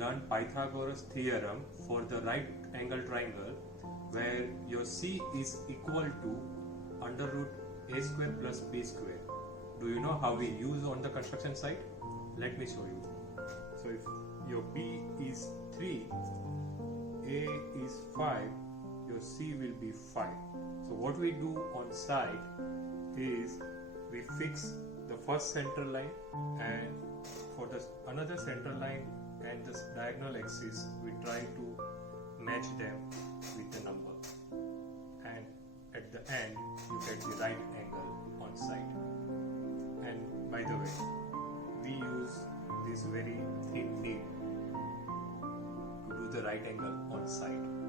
learned Pythagoras theorem for the right angle triangle where your C is equal to under root a square plus b square. Do you know how we use on the construction site? Let me show you. So if your b is 3, a is 5, your c will be 5. So what we do on site is we fix the first center line, and for the another center line and the diagonal axis we try to match them with the number, and at the end you get the right angle on site. And by the way, we use this very thin film to do the right angle on site.